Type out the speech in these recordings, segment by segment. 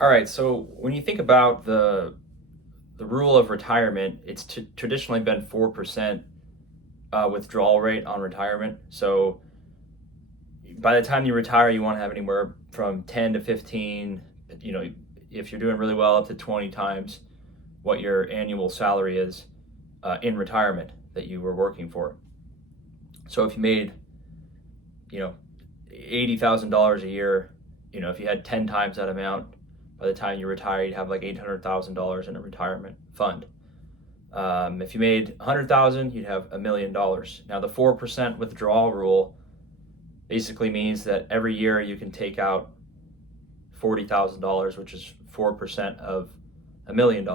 All right, so when you think about the rule of retirement, it's traditionally been 4% withdrawal rate on retirement. So by the time you retire, you want to have anywhere from 10 to 15, you know, if you're doing really well, up to 20 times what your annual salary is in retirement that you were working for. So if you made, you know, $80,000 a year, if you had 10 times that amount, by the time you retire, you'd have like $800,000 in a retirement fund. If you made 100,000, you'd have $1 million. Now the 4% withdrawal rule basically means that every year you can take out $40,000, which is 4% of $1 million,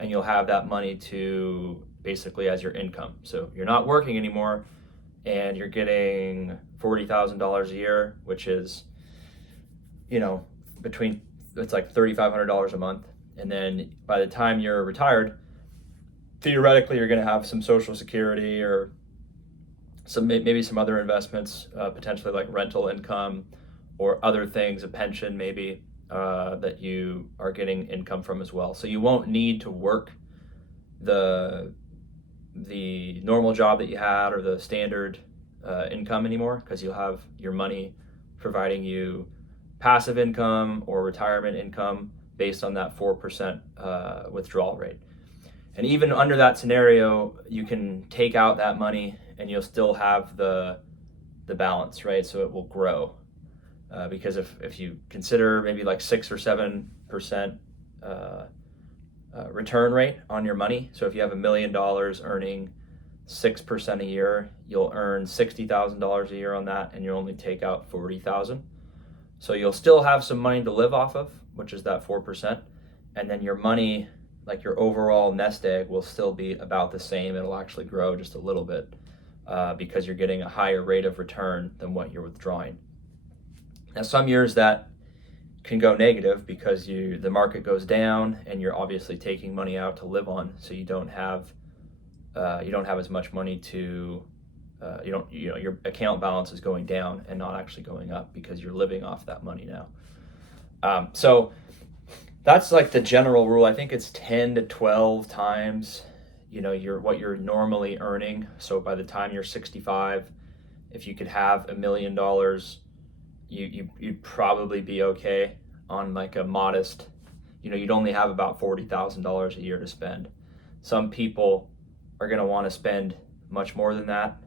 and you'll have that money to basically as your income. So you're not working anymore, and you're getting $40,000 a year, which is, it's like $3,500 a month. And then by the time you're retired, theoretically, you're going to have some Social Security or maybe some other investments, potentially like rental income or other things, a pension maybe, that you are getting income from as well. So you won't need to work the normal job that you had or the standard income anymore, because you'll have your money providing you passive income or retirement income based on that 4% withdrawal rate. And even under that scenario, you can take out that money and you'll still have the balance, right? So it will grow. Because if you consider maybe like 6 or 7% return rate on your money, so if you have $1 million earning 6% a year, you'll earn $60,000 a year on that, and you only take out $40,000. So you'll still have some money to live off of, which is that 4%, and then your money, like your overall nest egg, will still be about the same. It'll actually grow just a little bit because you're getting a higher rate of return than what you're withdrawing. Now, some years that can go negative because the market goes down and you're obviously taking money out to live on, so you don't have as much money to your account balance is going down and not actually going up because you're living off that money now. So that's like the general rule. I think it's 10 to 12 times what you're normally earning. So by the time you're 65, if you could have $1 million, you'd probably be okay on like a modest, you'd only have about $40,000 a year to spend. Some people are going to want to spend much more than that.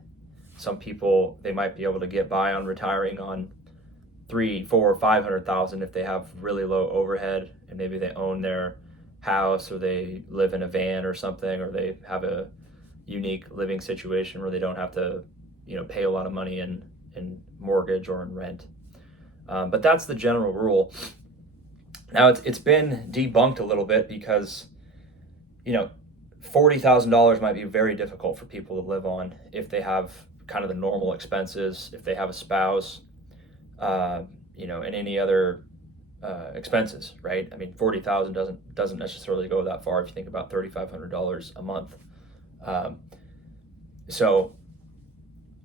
Some people, they might be able to get by on retiring on 3, 4, 500,000 if they have really low overhead and maybe they own their house or they live in a van or something, or they have a unique living situation where they don't have to pay a lot of money in mortgage or in rent. But that's the general rule. Now it's been debunked a little bit because $40,000 might be very difficult for people to live on if they have kind of the normal expenses, if they have a spouse, and any other expenses, right? I mean, 40,000 doesn't necessarily go that far if you think about $3,500 a month. So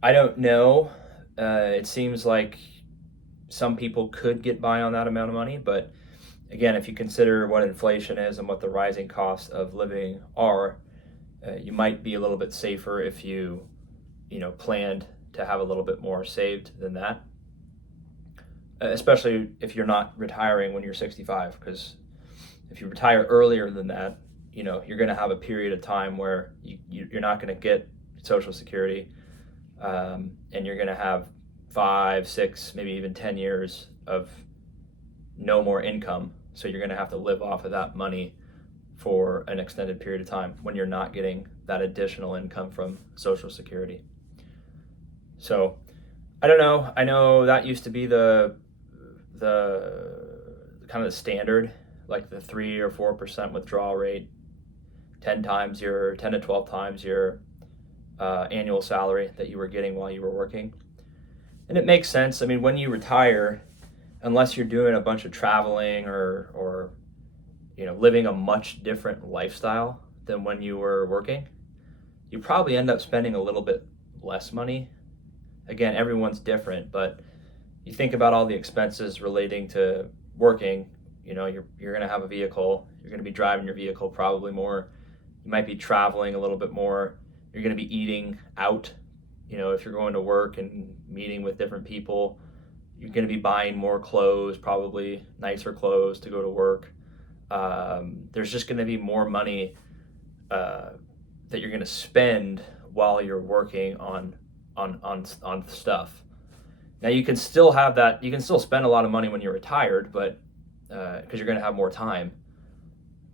I don't know. It seems like some people could get by on that amount of money, but again, if you consider what inflation is and what the rising costs of living are, you might be a little bit safer if you planned to have a little bit more saved than that, especially if you're not retiring when you're 65, because if you retire earlier than that, you're going to have a period of time where you're not going to get Social Security, and you're going to have 5, 6, maybe even 10 years of no more income. So you're going to have to live off of that money for an extended period of time when you're not getting that additional income from Social Security. So I don't know. I know that used to be the kind of the standard, like the 3 or 4% withdrawal rate, 10 to 12 times your annual salary that you were getting while you were working. And it makes sense. I mean, when you retire, unless you're doing a bunch of traveling or living a much different lifestyle than when you were working, you probably end up spending a little bit less money. Again, everyone's different, but you think about all the expenses relating to working you're going to have a vehicle. You're going to be driving your vehicle probably more. You might be traveling a little bit more. You're going to be eating out. If you're going to work and meeting with different people, you're going to be buying more clothes, probably nicer clothes to go to work. There's just going to be more money that you're going to spend while you're working on stuff. Now you can still have that. You can still spend a lot of money when you're retired, but because you're going to have more time.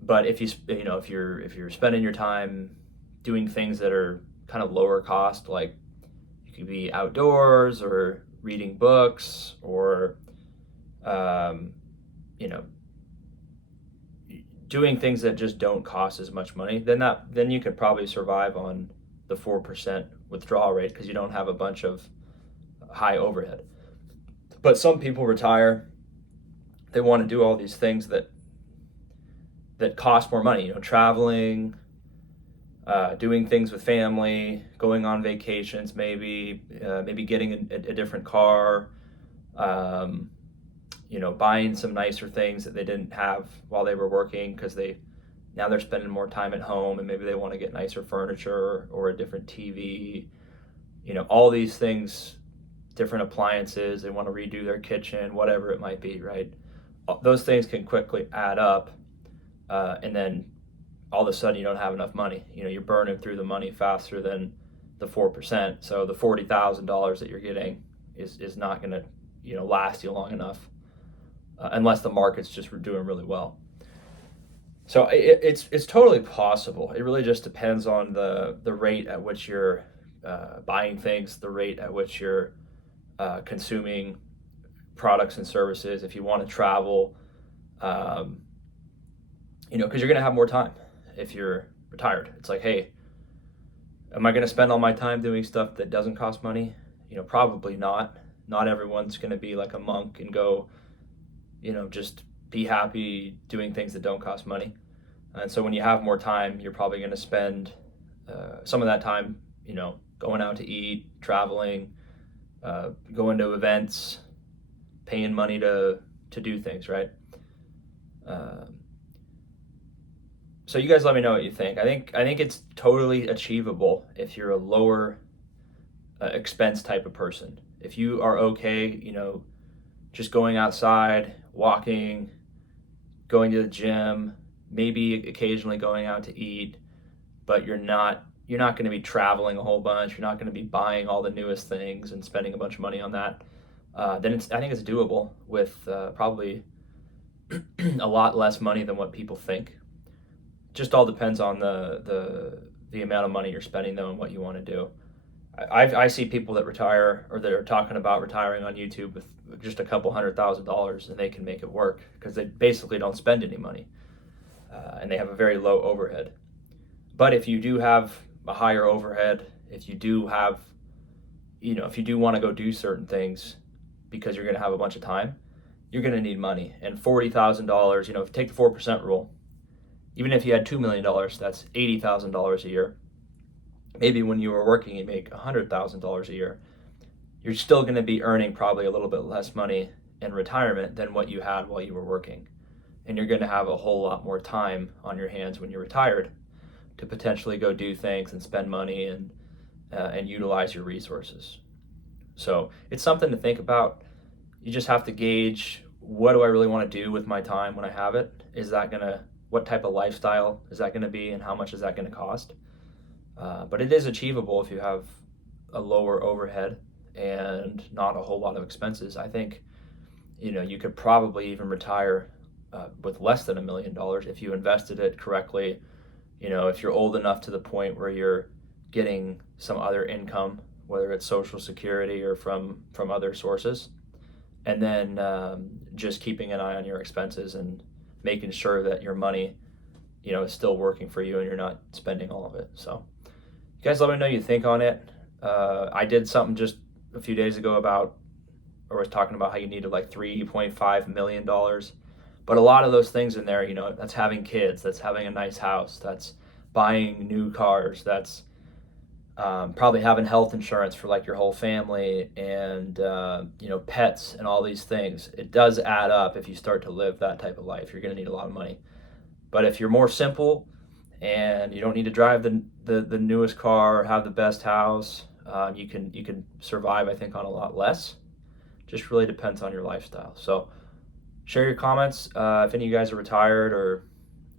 But if if you're spending your time doing things that are kind of lower cost, like you could be outdoors or reading books or doing things that just don't cost as much money, then you could probably survive on the 4% withdrawal rate because you don't have a bunch of high overhead. But some people retire, they want to do all these things that cost more money, traveling, doing things with family, going on vacations, maybe getting a different car, buying some nicer things that they didn't have while they were working because now they're spending more time at home and maybe they want to get nicer furniture or a different TV, all these things, different appliances, they want to redo their kitchen, whatever it might be, right? Those things can quickly add up, and then all of a sudden you don't have enough money. You're burning through the money faster than the 4%. So the $40,000 that you're getting is not going to last you long enough unless the market's just doing really well. So it's totally possible. It really just depends on the rate at which you're buying things, the rate at which you're consuming products and services. If you want to travel, because you're going to have more time if you're retired. It's like, hey, am I going to spend all my time doing stuff that doesn't cost money? Probably not. Not everyone's going to be like a monk and go, just be happy doing things that don't cost money. And so when you have more time, you're probably going to spend some of that time, going out to eat, traveling, going to events, paying money to do things, right? So you guys let me know what you think. I think it's totally achievable if you're a lower expense type of person. If you are okay, just going outside, walking, going to the gym, maybe occasionally going out to eat, but you're not going to be traveling a whole bunch. You're not going to be buying all the newest things and spending a bunch of money on that. Then I think it's doable with probably a lot less money than what people think. Just all depends on the amount of money you're spending though and what you want to do. I see people that retire or that are talking about retiring on YouTube with just a couple $100,000 and they can make it work because they basically don't spend any money and they have a very low overhead. But if you do have a higher overhead, if you do have, if you do want to go do certain things because you're going to have a bunch of time, you're going to need money. And $40,000, if you take the 4% rule, even if you had $2 million, that's $80,000 a year. Maybe when you were working, you make $100,000 a year. You're still going to be earning probably a little bit less money in retirement than what you had while you were working. And you're going to have a whole lot more time on your hands when you're retired to potentially go do things and spend money and utilize your resources. So it's something to think about. You just have to gauge, what do I really want to do with my time when I have it? What type of lifestyle is that going to be and how much is that going to cost? But it is achievable if you have a lower overhead and not a whole lot of expenses. I think, you could probably even retire with less than $1 million if you invested it correctly. If you're old enough to the point where you're getting some other income, whether it's Social Security or from other sources, and then just keeping an eye on your expenses and making sure that your money, is still working for you and you're not spending all of it. So you guys let me know what you think on it. I did something just a few days ago was talking about how you needed like $3.5 million. But a lot of those things in there, that's having kids, that's having a nice house, that's buying new cars, that's probably having health insurance for like your whole family, and pets and all these things. It does add up. If you start to live that type of life, you're going to need a lot of money. But if you're more simple and you don't need to drive the newest car or have the best house, you can survive, I think, on a lot less. Just really depends on your lifestyle. So share your comments if any of you guys are retired or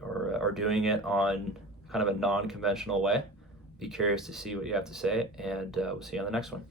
are doing it on kind of a non-conventional way. Be curious to see what you have to say, and we'll see you on the next one.